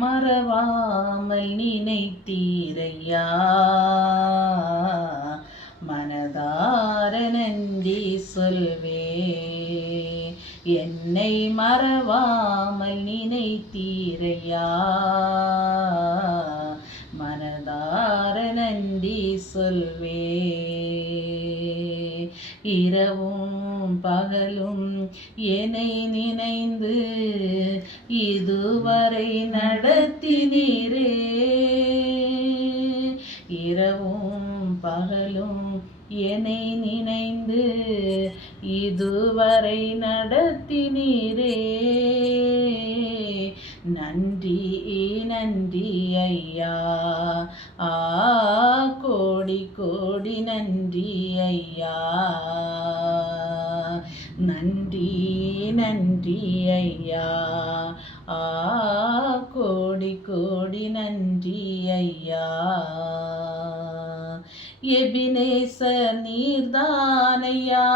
மறவாமல் நினைத்தீரையா, மனதார நன்றி சொல்வே. என்னை மறவாமல் நினைத்தீரையா, மனதார நன்றி சொல்வே. இரவும் பகலும் என்னை நினைந்து இதுவரை நடத்தினீரே. இரவும் பகலும் என்னை நினைந்து இதுவரை நடத்தினீரே. நன்றி நன்றி ஐயா, கோடி கோடி நன்றி ஐயா. நன்றி நன்றி ஐயா, கோடி கோடி நன்றி ஐயா. எபினேசர் நீர்தானையா,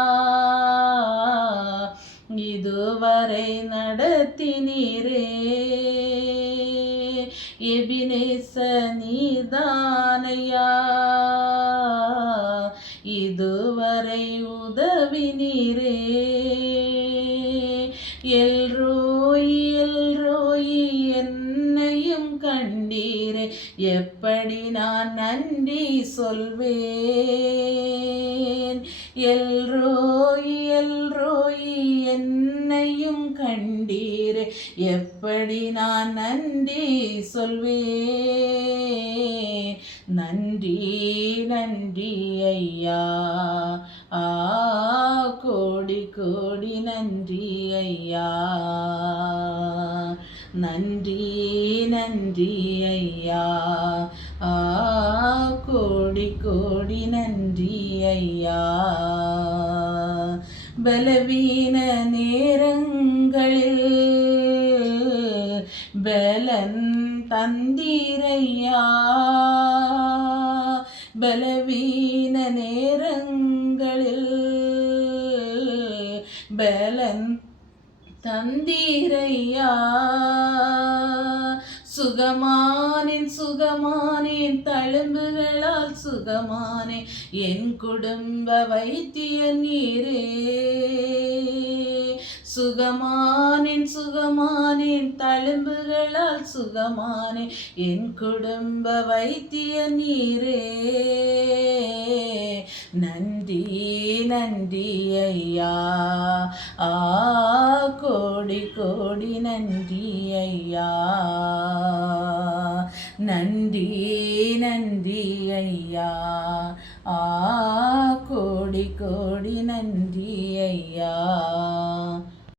இதுவரை நடத்தினீரே. எபினேசர் நீர்தானையா, இதுவரை உதவினீரே. எல்ரோயி எல்ரோயி என்னையும் கண்டீரே. எப்படி நான் நன்றி சொல்வேன். எல்ரோயி எல்ரோயி என்னையும் கண்டீரே. எப்படி நான் நன்றி சொல்வேன். நன்றி நன்றி ஐயா, கோடி கோடி நன்றி ஐயா. நன்றி நன்றி ஐயா, கோடி கோடி நன்றி ஐயா. பலவீன நேரங்களில் பலன் தந்தீரையா. பலவீன நேரங்களில் பலன் தந்தீரையா. சுகமானேன் சுகமானேன் தழும்புகளால் சுகமானேன். என் குடும்ப வைத்தியர் நீரே. சுகமானேன் சுகமானேன் தழும்புகளால் சுகமானேன். என் குடும்ப வைத்தியர் நீரே. நன்றி நன்றி ஐயா, கோடி கோடி நன்றி ஐயா. நன்றி நன்றி ஐயா, கோடி கோடி நன்றி ஐயா.